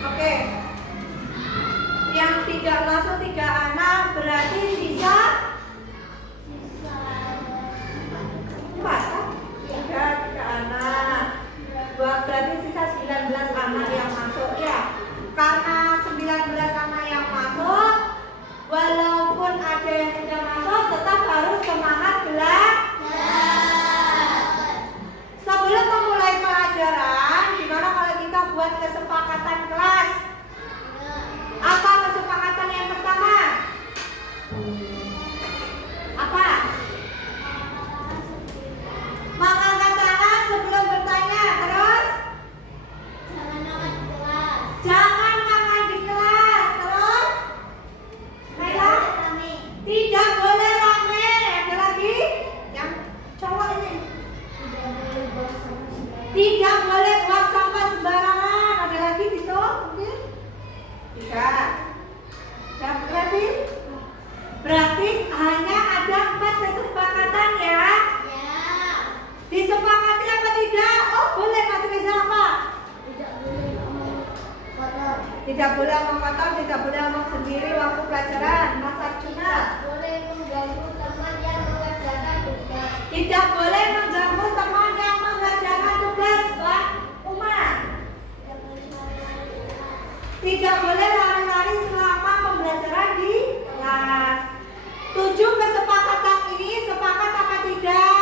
Oke. Yang tidak masuk 3 anak berarti sisa 4. 3 anak. Berarti sisa 19 anak yang masuk ya. Karena 19 anak yang masuk, walaupun ada yang tidak masuk, tetap harus semangat belajar. Sebelum memulai pelajaran, gimana kalau kita buat kesepakatan kelas? Apa kesepakatan yang pertama? Apa? Mengangkat tangan sebelum bertanya. Terus? Jangan makan di kelas. Terus? Naila? Tidak boleh rame. Ada lagi? Yang cowok ini. Tidak boleh buang sampah sembarangan. Ada lagi gitu? Mungkin? Tidak. Berarti hanya ada 4 kesepakatan ya? Disepakati apa tidak? Oh boleh Mas Reza apa? Tidak boleh omong kotor, tidak boleh omong sendiri waktu pelajaran. Mas Arjuna? Boleh mengganggu teman yang mengerjakan tugas. Tidak boleh mengganggu teman yang mengerjakan tugas. Mbak Uma? Tidak boleh lari-lari selama pembelajaran di kelas. 7 kesepakatan ini sepakat apa tidak?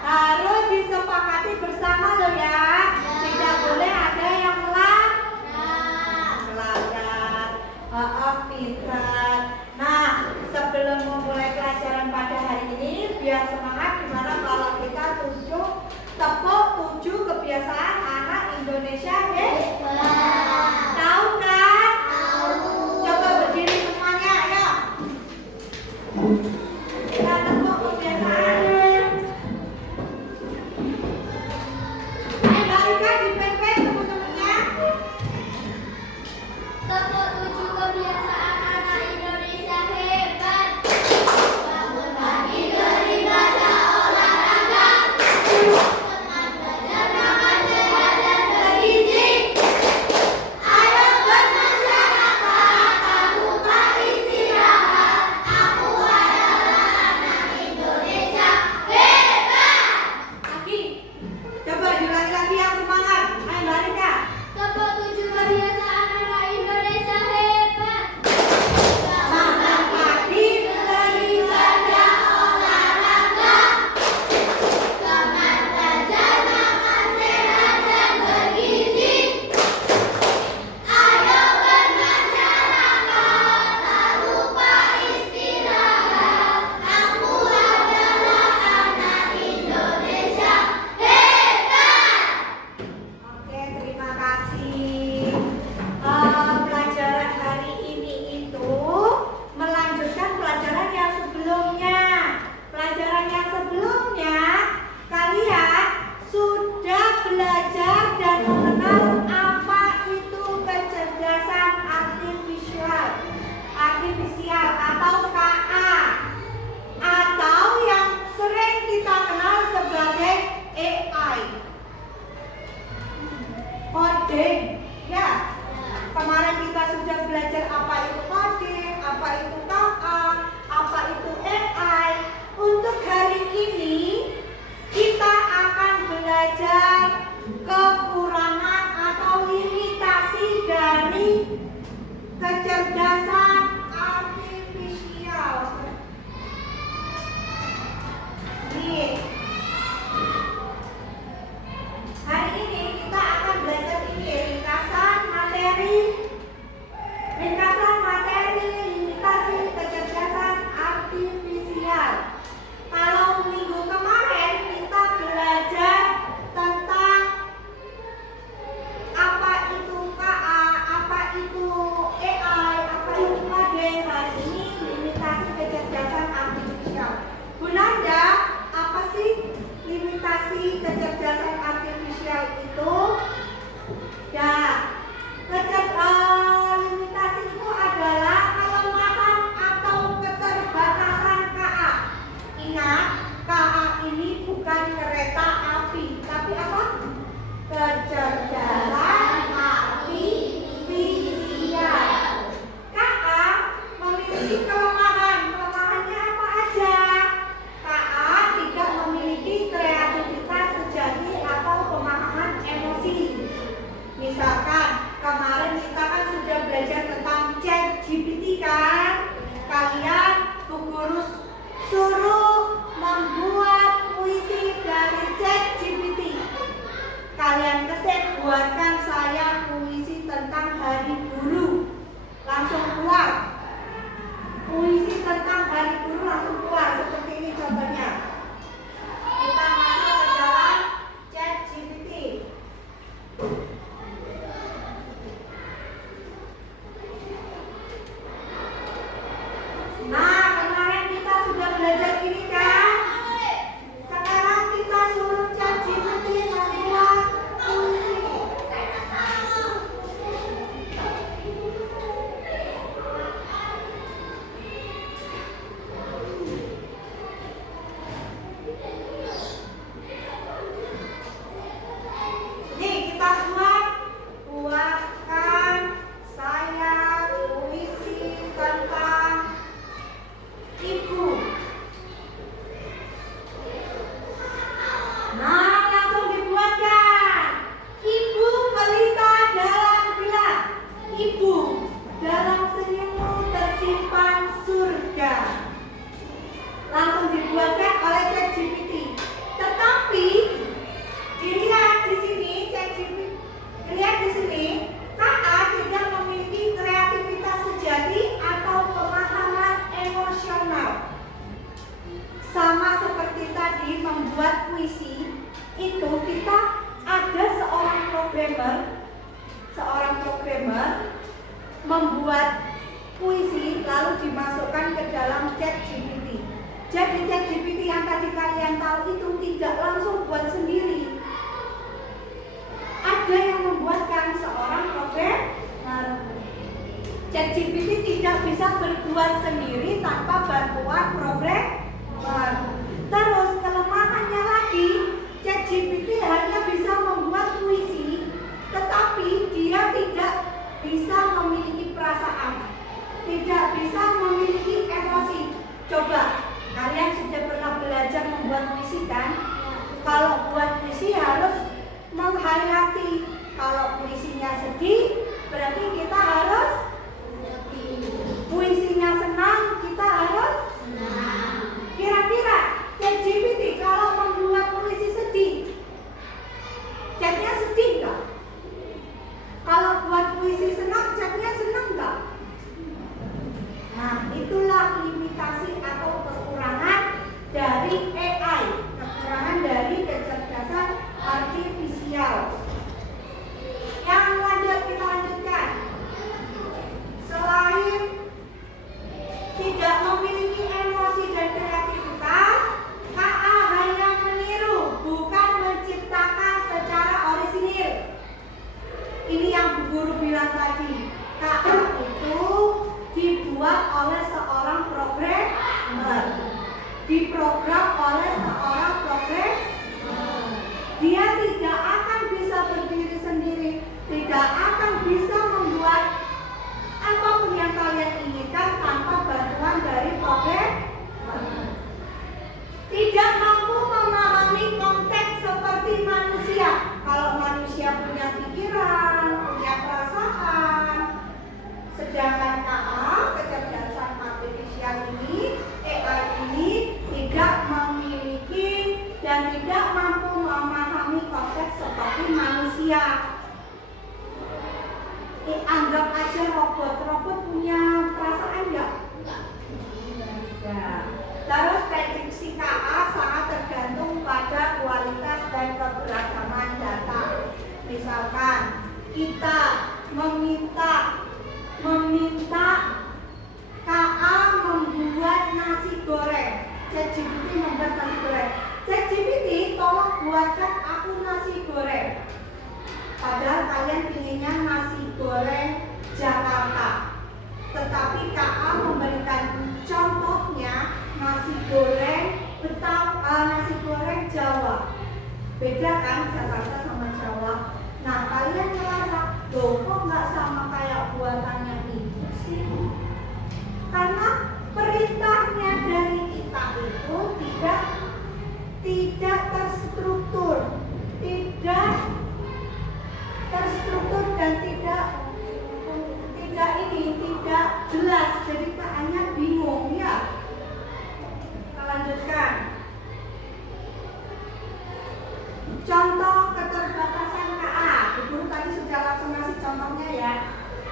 Harus disepakati bersama loh ya. Tidak boleh ada yang melanggar. Pintar. Nah, sebelum memulai pelajaran pada hari ini, biar semangat gimana kalau kita tepuk 7 kebiasaan anak Indonesia hebat. Tahu kan? Tahu. Coba berdiri semuanya, ayo. Kita tepuk kebiasaan. Barika dipepet teman-temannya. Tepuk 7 kebiasaan anak Indonesia hebat. Bangun pagi beribadah olahraga. Teman belajar makan sehat dan bergizi. Ayo bermasyarakat, tak lupa istirahat. Aku adalah anak Indonesia hebat. Lagi. Coba diulangi lagi yang semangat. Ayo Barika. Tepuk 7 kebiasaan anak Indonesia hebat. Makan pagi beribadah olahraga. Teman belajar makan sehat dan bergizi. Ayo bermasyarakat, tak lupa istirahat. Aku adalah anak Indonesia hebat. Oke, terima kasih. Pelajaran hari ini itu melanjutkan pelajaran yang sebelumnya. Pelajaran yang sebelumnya kalian sudah belajar dan mengenal apa itu kecerdasan artifisial atau KA, atau yang sering kita kenal sebagai AI. Coding, ya. Kemarin kita sudah belajar apa itu coding, apa itu KA, apa itu AI. Untuk hari ini kita akan belajar kekurangan atau limitasi dari kecerdasan artifisial. Nih. Hari ini kita akan belajar ini ringkasan materi limitasi kecerdasan artifisial. Kalau minggu kemarin kita belajar tentang kalian ketik, buatkan saya puisi tentang hari guru. Langsung keluar. Puisi tentang hari guru langsung keluar. Seperti ini contohnya. Kita masuk ke dalam ChatGPT. Nah, kemarin kita sudah belajar ini kan? Sekarang kita suruh ChatGPT membuat puisi. Nih, kita buatkan saya puisi tentang ibu. Nah, langsung dibuatkan. Ibu pelita dalam gelas. Ibu dalam senyummu tersimpan surga. Langsung dibuatkan oleh ChatGPT. Tetapi dilihat di sini ChatGPT, lihat di sini KA tidak memiliki kreativitas sejati atau pemahaman emosional. Sama seperti tadi membuat puisi, itu kita ada seorang programmer membuat puisi lalu dimasukkan ke dalam ChatGPT. Jadi ChatGPT yang tadi kalian tahu itu tidak langsung buat sendiri. Ada yang membuatkan seorang programmer. ChatGPT tidak bisa berbuat sendiri tanpa bantuan programmer. Terus kelemahannya lagi, ChatGPT hanya bisa membuat puisi, tetapi dia tidak bisa memiliki perasaan, tidak bisa memiliki emosi. Coba, kalian sudah pernah belajar membuat puisi kan? Kalau buat puisi harus menghayati. Kalau puisinya sedih, berarti kita harus puisinya senang, kita harus senang. Kira-kira ChatGPT kalau membuat puisi sedih, chatnya sedih nggak? Kalau buat puisi senang, chatnya senang nggak? Nah, itulah limitasi atau kekurangan dari AI, kekurangan dari kecerdasan artifisial. Yang lanjut, kita lanjutkan. Selain tidak memiliki emosi dan kreativitas, KA hanya meniru, bukan menciptakan secara orisinil. Ini yang Bu Guru bilang tadi. KA itu dibuat oleh seorang programmer, diprogram oleh seorang programmer. Dia tidak akan bisa berdiri sendiri, tidak akan bisa membuat apapun yang kalian inginkan tanpa bantuan dari programmer. Tidak mampu memahami konteks seperti manusia. Kalau manusia punya pikiran, punya perasaan, sedangkan KA, kecerdasan artifisial ini, AI ini tidak memiliki dan tidak mampu memahami konteks seperti manusia. Anggap aja robot punya perasaan nggak? Enggak. Terus prediksi KA sangat tergantung pada kualitas dan keberagaman data. Misalkan kita meminta KA membuat nasi goreng. ChatGPT membuat nasi goreng. ChatGPT tolong buatkan aku nasi goreng. Padahal kalian pinginnya nasi goreng Jakarta. Tetapi KA memberikan contohnya nasi goreng nasi goreng Jawa. Beda kan Jakarta sama Jawa. Nah, kalian ngerasa, loh kok nggak sama kayak buatannya ibu sih? Karena perintahnya dari kita itu tidak terstruktur, tidak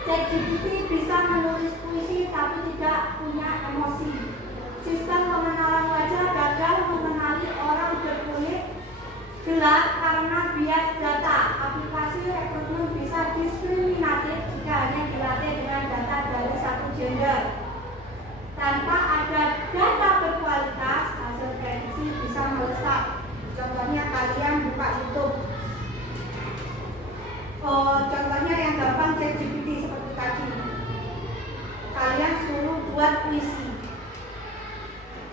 ChatGPT bisa menulis puisi tapi tidak punya emosi. Sistem pengenalan wajah gagal mengenali orang berkulit gelap karena bias data. Aplikasi rekrutmen bisa diskriminatif jika hanya dilatih dengan data dari satu gender. Tanpa ada data berkualitas, hasil prediksi bisa melesat. Contohnya kalian buka YouTube. Contohnya yang gampang ChatGPT seperti tadi. Kalian suruh buat puisi.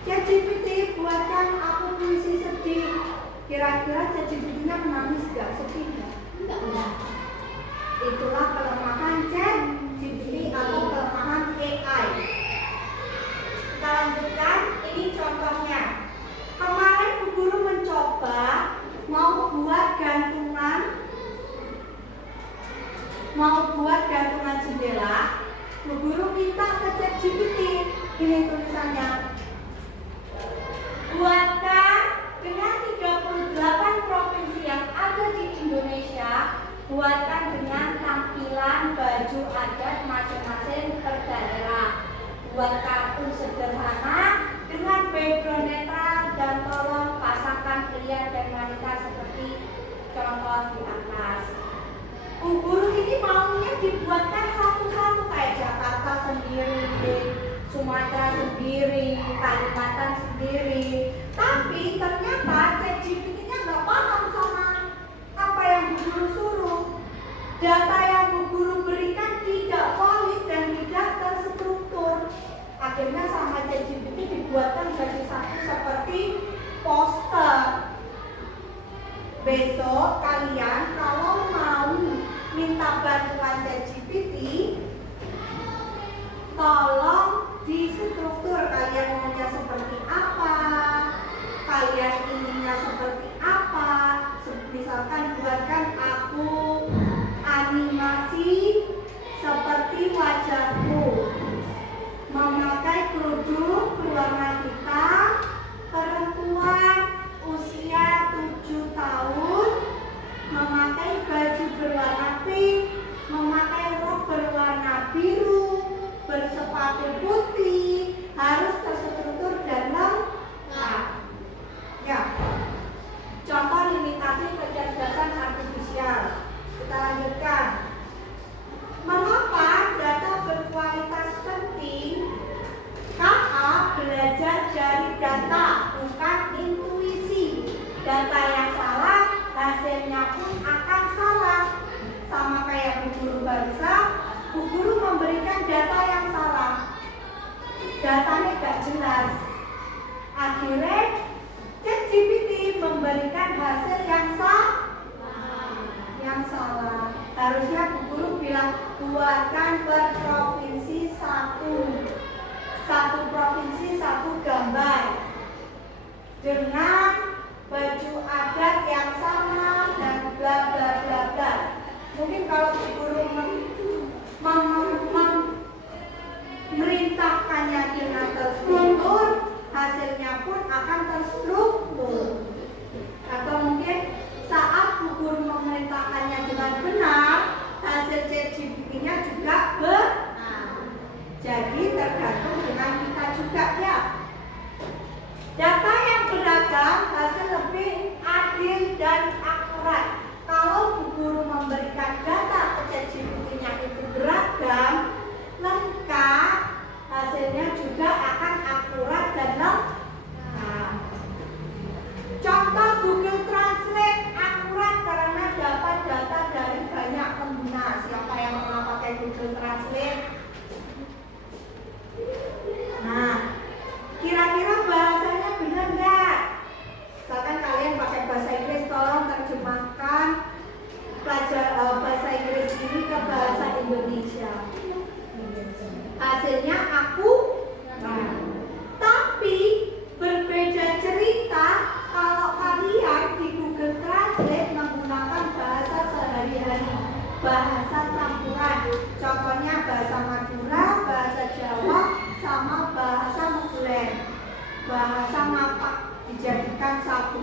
ChatGPT buatkan aku puisi sedih. Kira-kira ChatGPT-nya menangis gak? Sedih gak? Enggak. Itulah kelemahan ChatGPT atau kelemahan AI. Kita lanjutkan, ini contohnya. Kemarin Bu Guru mencoba mau buat gantungan jendela. Bu Guru minta ke ChatGPT, ini tulisannya. Buatkan dengan 38 provinsi yang ada di Indonesia, buatkan dengan tampilan baju adat masing-masing per daerah. Buat kartun sederhana dengan background netral dan tolong pasangkan pria dan wanita seperti contoh di atas. Guru ini maunya dibuatkan satu-satu kayak Jakarta sendiri, Sumatera sendiri, Kalimantan sendiri. Tapi ternyata ChatGPT-nya nggak paham sama apa yang Bu Guru suruh. Data yang Bu Guru berikan tidak valid dan tidak terstruktur. Akhirnya sama ChatGPT dibuatkan jadi satu seperti poster. Besok kalian kalau mau minta bantuan ChatGPT, tolong distruktur. Kalian maunya seperti apa, kalian inginnya seperti apa. Misalkan buatkan aku animasi seperti wajahku, memakai kerudung berwarna hitam, perempuan usia 7 tahun, memakai baju berwarna pink, memakai rok berwarna biru, bersepatu putih, harus terstruktur dan lengkap. Ya. Contoh limitasi kecerdasan artifisial. Kita lanjutkan. Mengapa data berkualitas penting? KA belajar dari data, bukan intuisi. Data yang salah, hasilnya pun akan salah. Sama kayak Bu Guru barusan, Bu Guru memberikan data yang salah. Datanya gak jelas. Akhirnya ChatGPT memberikan hasil yang salah. Harusnya Bu Guru bilang buatkan per provinsi satu provinsi satu gambar dengan baju adat yang sama dan bla bla bla bla. Mungkin kalau Bu Guru merintahkannya dengan terstruktur, hasilnya pun akan terstruktur. Atau mungkin saat Bu Guru memerintahkannya dengan benar, hasil ChatGPT-nya juga benar. Jadi tergantung dengan kita juga ya. Data yang beragam hasil lebih adil dan akurat. Kalau Bu Guru memberikan data ke ChatGPT-nya itu beragam, lengkap, hasilnya juga akan akurat dan lengkap. Contoh Google Translate akurat karena dapat data dari banyak pengguna. Siapa yang pernah pakai Google Translate? Nah, kira-kira bahasanya benar nggak? Misalkan kalian pakai bahasa Inggris, tolong terjemahkan bahasa Inggris ini ke bahasa Indonesia. Hasilnya aku. Nah, tapi berbeda cerita kalau kalian di Google Translate menggunakan bahasa sehari-hari, bahasa campuran. Contohnya bahasa Madura, bahasa Jawa, sama bahasa Mekulen, bahasa Mapak dijadikan satu.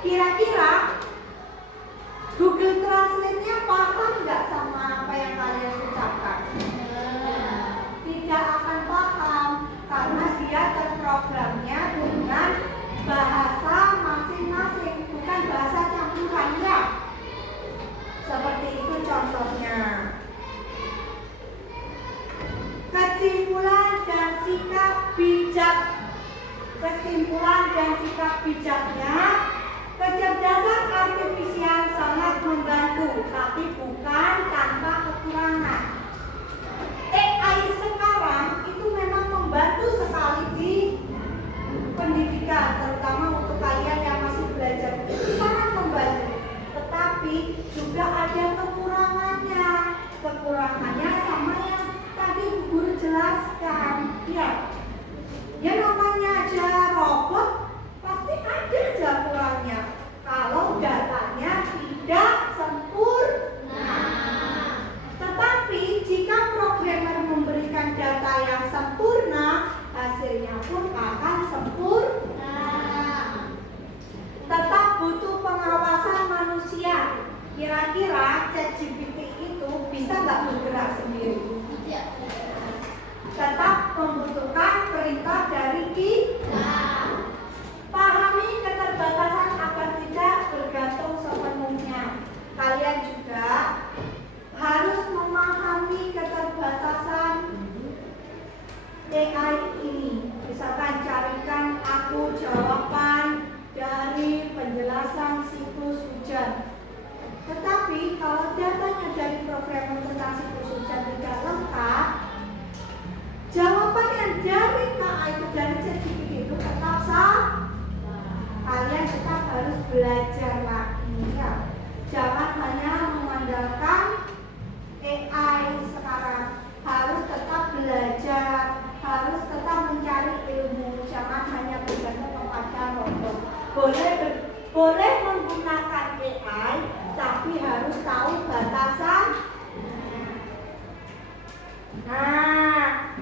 Kira-kira Google Translate-nya paham nggak sama apa yang kalian ucapkan? kesimpulan dan sikap bijaknya, kecerdasan artifisial sangat membantu, tapi bukan tanpa kekurangan. AI sekarang itu memang membantu sekali di pendidikan, terutama untuk kalian yang masih belajar, sangat membantu. Tetapi juga ada kekurangannya. Kekurangannya sama yang tadi guru jelaskan, ya. Ya namanya aja robot, pasti ada aja kurangnya. Kalau datanya tidak sempurna. Tetapi jika programmer memberikan data yang sempurna, hasilnya pun akan sempurna. Tetap butuh pengawasan manusia. Kira-kira ChatGPT itu bisa nggak bergerak sendiri? Tetap membutuhkan perintah dari kita. Pahami keterbatasan agar tidak bergantung sepenuhnya. Kalian juga harus memahami keterbatasan AI ini. Misalkan carikan aku jawaban dari penjelasan siklus hujan. Tetapi kalau datanya dari programmer tentang siklus hujan tidak lengkap, jawaban yang dari KA itu dari ChatGPT itu tetap salah. Kalian tetap harus belajar lagi, ya. Jangan hanya mengandalkan AI sekarang. Harus tetap belajar, harus tetap mencari ilmu. Jangan hanya bergantung kepada robot. Boleh menggunakan AI, tapi harus tahu batasan. Nah,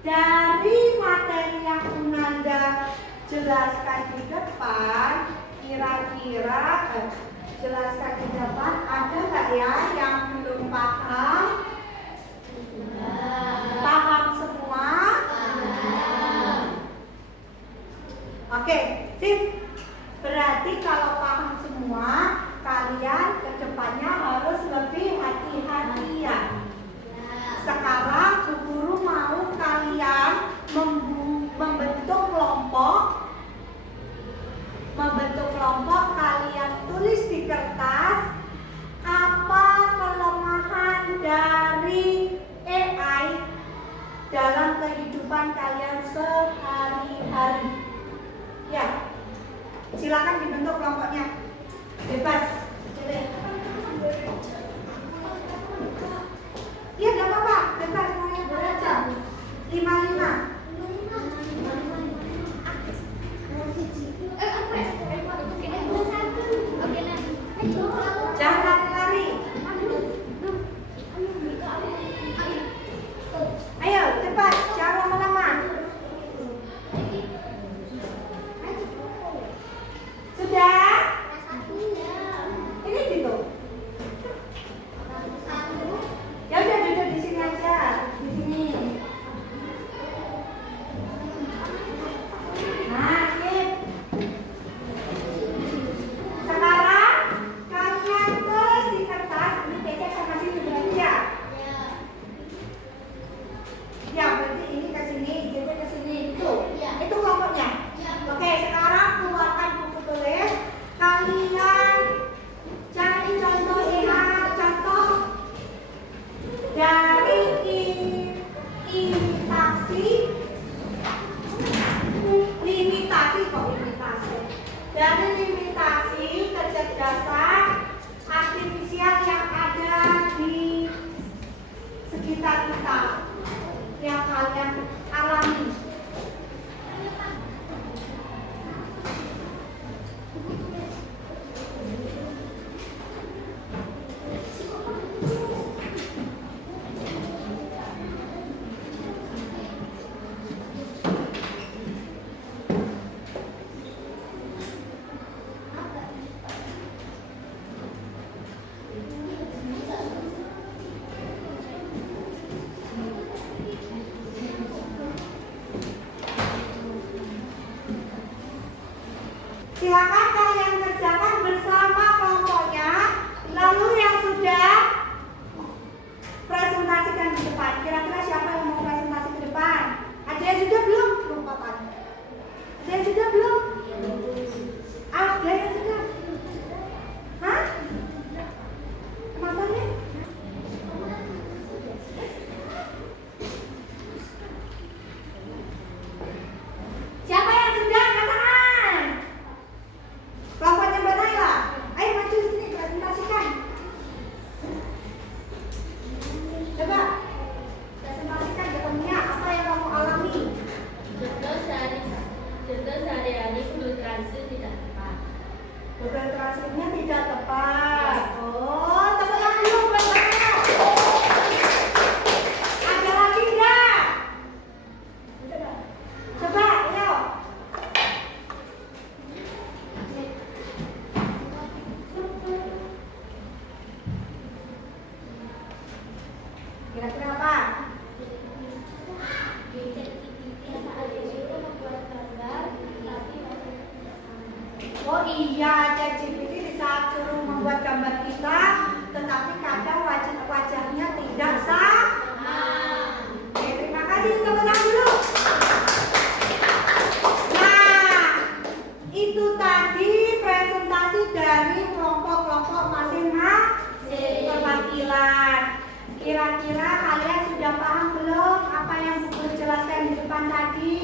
dari materi yang Unanda jelaskan di depan, kira-kira jelaskan di depan, ada nggak ya yang belum paham? Paham semua? Oke, sip. Berarti kalau paham semua, kalian kedepannya harus lebih hati-hati, ya. Sekarang Bu Guru mau kalian membentuk kelompok, kalian tulis di kertas apa kelemahan Kira-kira kalian sudah paham belum apa yang Bu Guru jelaskan di depan tadi?